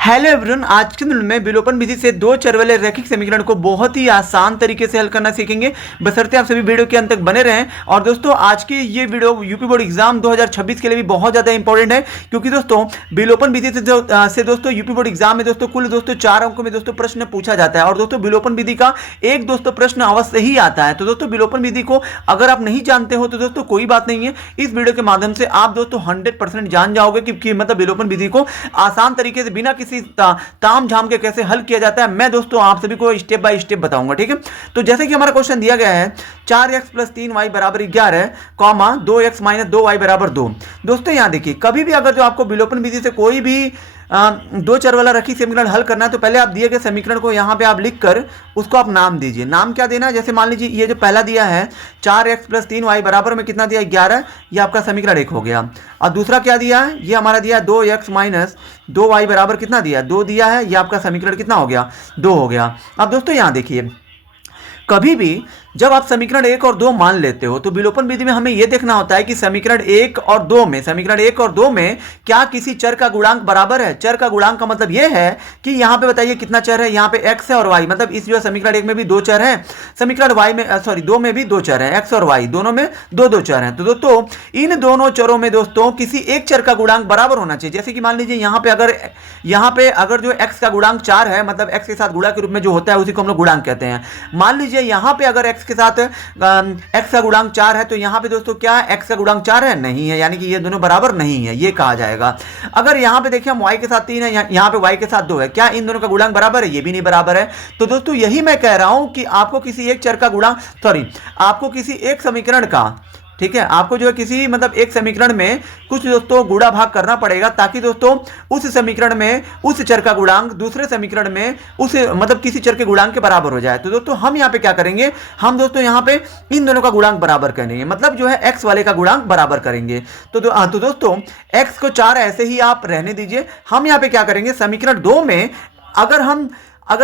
Hello everyone, आज के दिन में विलोपन विधि से दो चर वाले रैखिक समीकरण को बहुत ही आसान तरीके से हल करना सीखेंगे। बशर्ते आप सभी वीडियो के अंत तक बने रहें। और दोस्तों, आज की ये वीडियो यूपी बोर्ड एग्जाम 2026 के लिए भी बहुत ज़्यादा इंपॉर्टेंट है, क्योंकि दोस्तों विलोपन विधि से दोस्तों यूपी बोर्ड एग्जाम में दोस्तों कुल दोस्तों 4 अंकों में दोस्तों प्रश्न पूछा जाता है। और दोस्तों विलोपन विधि का एक दोस्तों प्रश्न अवश्य ही आता है। तो दोस्तों विलोपन विधि को अगर आप नहीं जानते हो तो दोस्तों कोई बात नहीं है, इस वीडियो के माध्यम से आप दोस्तों 100% जान जाओगे कि मतलब विलोपन विधि को आसान तरीके से बिना किसी ताम झाम के कैसे हल किया जाता है। मैं दोस्तों आप सभी को स्टेप बाय स्टेप बताऊंगा, ठीक है। तो जैसे कि हमारा क्वेश्चन दिया गया है 4x + 3y = 11, 2x - 2y = 2। दोस्तों यहां देखिए, कभी भी अगर जो आपको विलोपन विधि से कोई भी दो चर वाला रैखिक समीकरण हल करना है तो पहले आप दिए गए समीकरण को यहाँ पे आप लिखकर उसको आप नाम दीजिए। नाम क्या देना है, जैसे मान लीजिए ये जो पहला दिया है 4x + 3y बराबर में कितना दिया है 11, ये आपका समीकरण 1 हो गया। और दूसरा क्या दिया है, ये हमारा दिया है 2x - 2y बराबर कितना दिया है 2 दिया है, ये आपका समीकरण कितना हो गया 2 हो गया। अब दोस्तों यहाँ देखिए, कभी भी जब आप समीकरण 1 और 2 मान लेते हो तो विलोपन विधि में हमें यह देखना होता है कि समीकरण 1 और 2 में क्या किसी चर का गुणांक बराबर है। चर का गुणांक का मतलब यह है कि यहां पे बताइए कितना चर है, यहां पे x है और y, मतलब इस जो समीकरण 1 में भी 2 चर हैं, समीकरण 2 में भी 2 चर हैं, x और y दोनों में 2 चर हैं। तो दोस्तों इन दोनों चरों में दोस्तों किसी एक चर का गुणांक बराबर होना चाहिए। जैसे कि मान लीजिए यहां पे अगर जो x का गुणांक 4 है, मतलब x के साथ गुणा के रूप में जो होता है उसी को हम लोग गुणांक कहते हैं। मान लीजिए यहां पे अगर x के साथ x का गुणांक 4 है तो यहां पे दोस्तों क्या x का गुणांक 4 है, नहीं है, यानी कि ये दोनों बराबर नहीं है, ये कहा जाएगा। अगर यहां पे देखिए हम y के साथ 3 है, यहां पे y के साथ 2 है, क्या इन दोनों का गुणांक बराबर है, ये भी नहीं बराबर है। तो दोस्तों यही मैं कह रहा हूं कि आपको किसी एक चर का गुणांक आपको किसी एक समीकरण का, ठीक है, आपको जो है किसी मतलब एक समीकरण में कुछ दोस्तों गुणा भाग करना पड़ेगा, ताकि दोस्तों उस समीकरण में उस चर का गुणांक दूसरे समीकरण में उस मतलब किसी चर के गुणांक के बराबर हो जाए। तो दोस्तों हम यहाँ पे क्या करेंगे, हम दोस्तों यहाँ पे इन दोनों का गुणांक बराबर करेंगे, मतलब जो है x वाले का गुणांक बराबर करेंगे। तो दोस्तों x को 4 ऐसे ही आप रहने दीजिए। हम यहाँ पे क्या करेंगे, समीकरण 2 में अगर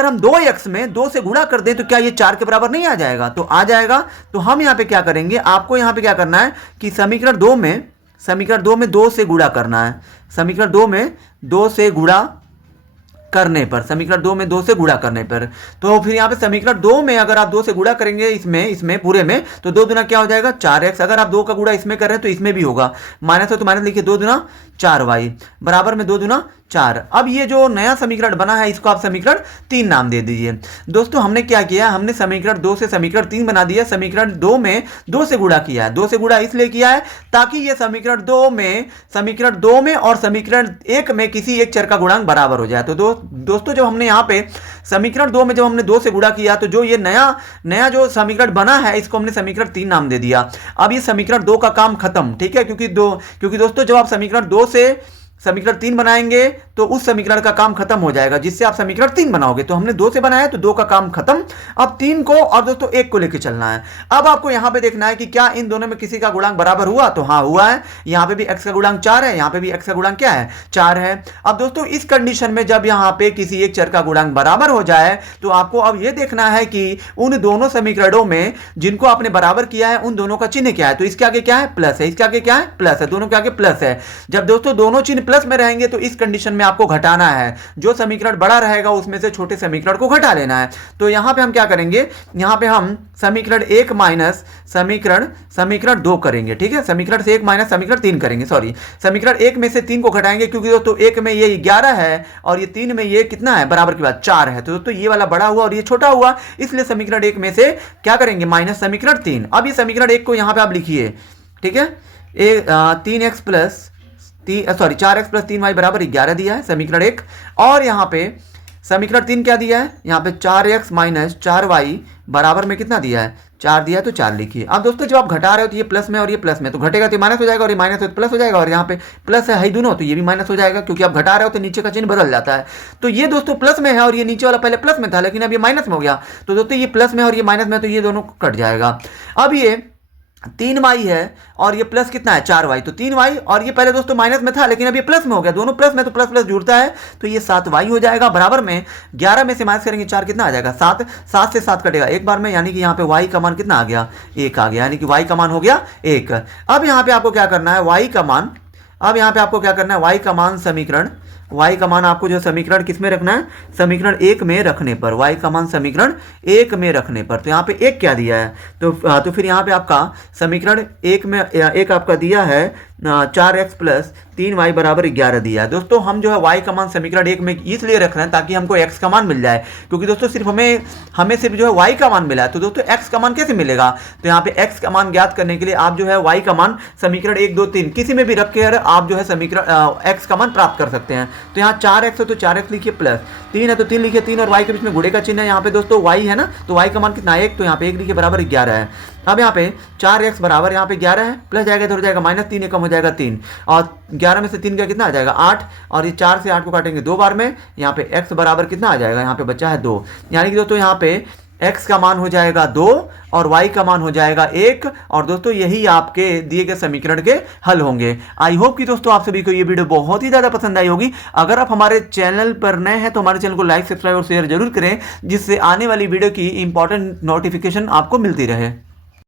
हम 2x में 2 से गुणा कर दें तो क्या ये 4 के बराबर नहीं आ जाएगा, तो आ जाएगा। तो हम यहाँ पे क्या करेंगे, आपको यहाँ पे क्या करना है कि समीकरण 2 में 2 से गुणा करना है। समीकरण 2 में 2 से गुणा करने पर, समीकरण 2 में 2 से गुणा करने पर, तो फिर यहाँ पे समीकरण 2 में अगर आप 2 से गुणा करेंगे इसमें पूरे में, तो 2 दूना क्या हो जाएगा 4x। अगर आप 2 का गुणा इसमें कर रहे हैं तो इसमें भी होगा, माइनस है तो माइनस लिखिए, 2 दूना 4y बराबर में 2 दूना 4। अब ये जो नया समीकरण बना है इसको आप समीकरण 3 नाम दे दीजिए। दोस्तों हमने क्या किया, हमने समीकरण 2 से समीकरण 3 बना दिया। समीकरण 2 में 2 से गुणा किया है, 2 से गुणा इसलिए किया है ताकि ये समीकरण 2 में और समीकरण 1 में किसी एक चर का गुणांक बराबर हो जाए। तो दोस्तों जब हमने यहाँ पे समीकरण 2 में जब हमने 2 से गुणा किया तो जो ये नया जो समीकरण बना है इसको हमने समीकरण 3 नाम दे दिया। अब ये समीकरण 2 का काम खत्म, ठीक है, क्योंकि दोस्तों जब आप समीकरण 2 से समीकरण 3 बनाएंगे तो उस समीकरण का काम खत्म हो जाएगा जिससे आप समीकरण 3 बनाओगे। तो हमने 2 से बनाया तो 2 का काम खत्म। अब 3 को और दोस्तों 1 को लेकर चलना है। अब आपको यहां पे देखना है कि क्या इन दोनों में किसी का गुणांक बराबर हुआ, तो हाँ हुआ है। यहां पे भी x का गुणांक 4 है, यहां पे भी x का गुणांक क्या है 4 है। अब दोस्तों इस कंडीशन में जब यहां पे किसी एक चर का गुणांक बराबर हो जाए तो आपको अब यह देखना है कि उन दोनों समीकरणों में जिनको आपने बराबर किया है उन दोनों का चिन्ह क्या है। तो इसके आगे क्या है, प्लस है, इसके आगे क्या है, प्लस है, दोनों के आगे प्लस है। जब दोस्तों दोनों चिन्ह प्लस में रहेंगे तो इस कंडीशन में आपको घटाना है, जो समीकरण बड़ा रहेगा उसमें से छोटे समीकरण को घटा लेना है। तो यहां पे हम क्या करेंगे, यहां पे हम समीकरण 1 माइनस समीकरण 2 करेंगे, ठीक है। समीकरण से 1 माइनस समीकरण 3 करेंगे, समीकरण 1 में से 3 को घटाएंगे, क्योंकि दोस्तों 1 में ये 11 है और ये 3 में ये कितना है, बराबर की बात 4 है। तो दोस्तों ये वाला बड़ा हुआ और ये छोटा हुआ, इसलिए समीकरण 1 में से क्या करेंगे माइनस समीकरण 3। अब ये समीकरण 1 को यहां पे आप लिखिए, ठीक है, 4x + 3y = 11 दिया है समीकरण 1। और यहां पे समीकरण 3 क्या दिया है, यहां पे 4x - 4y बराबर में कितना दिया है 4 दिया है, तो 4 लिखिए। अब दोस्तों जब आप घटा रहे हो तो ये प्लस में और ये प्लस में, तो घटेगा तो माइनस हो जाएगा और ये माइनस हो तो प्लस हो जाएगा, और यहाँ पे प्लस है दोनों, तो ये भी माइनस हो जाएगा, क्योंकि आप घटा रहे हो तो नीचे का चिन्ह बदल जाता है। तो ये दोस्तों प्लस में है और ये नीचे वाला पहले प्लस में था लेकिन अब ये माइनस में हो गया। तो दोस्तों ये प्लस में और ये माइनस में, तो ये दोनों कट जाएगा। अब ये 3y है और ये प्लस कितना है 4y, तो 3y, और ये पहले दोस्तों माइनस में था लेकिन अब ये प्लस में हो गया, दोनों प्लस में, तो प्लस प्लस जुड़ता है तो ये 7y हो जाएगा। बराबर में 11 में से माइनस करेंगे 4 कितना आ जाएगा 7, 7 से 7 कटेगा एक बार में, यानी कि यहाँ पे y का मान कितना आ गया 1 आ गया, यानी कि y का मान हो गया 1। अब यहाँ पे आपको क्या करना है y का मान, अब यहाँ पे आपको क्या करना है y का मान समीकरण y का मान आपको जो समीकरण किस में रखना है, समीकरण 1 में रखने पर, y का मान समीकरण 1 में रखने पर। तो यहाँ पे 1 क्या दिया है, तो फिर यहाँ पे आपका समीकरण 1 में 1 आपका दिया है 4x प्लस 3y बराबर 11 दिया है। दोस्तों हम जो है y का मान समीकरण 1 में इसलिए रख रहे हैं ताकि हमको x का मान मिल जाए, क्योंकि दोस्तों सिर्फ हमें सिर्फ जो है y का मान मिला है, तो दोस्तों x का मान कैसे मिलेगा। तो यहाँ पे x का मान ज्ञात करने के लिए आप जो है y का मान समीकरण 1 2 3 किसी में भी रख के आप जो है समीकरण x का मान प्राप्त कर सकते हैं। तो यहाँ 4x है तो 4x लिखिए, प्लस 3 है तो 3 लिखिए, 3 और y के बीच में गुणे का चिन्ह है, यहाँ पे दोस्तों y है ना, तो y का मान कितना 1, तो यहाँ पे 1 लिखिए बराबर 11 है। अब यहाँ पे 4x बराबर यहाँ पे 11 है, प्लस जाएगा इधर हो जाएगा माइनस 3, कम हो जाएगा 3, और 11 में से 3 का कितना आ जाएगा 8, और ये 4 से 8 को काटेंगे 2 बार में, यहाँ पे x बराबर कितना आ जाएगा, यहाँ पे बचा है 2, यानी कि दोस्तों यहाँ पे x का मान हो जाएगा 2 और y का मान हो जाएगा 1, और दोस्तों यही आपके दिए गए समीकरण के हल होंगे। आई होप कि दोस्तों आप सभी को ये वीडियो बहुत ही ज़्यादा पसंद आई होगी। अगर आप हमारे चैनल पर नए हैं तो हमारे चैनल को लाइक, सब्सक्राइब और शेयर जरूर करें, जिससे आने वाली वीडियो की इंपॉर्टेंट नोटिफिकेशन आपको मिलती रहे।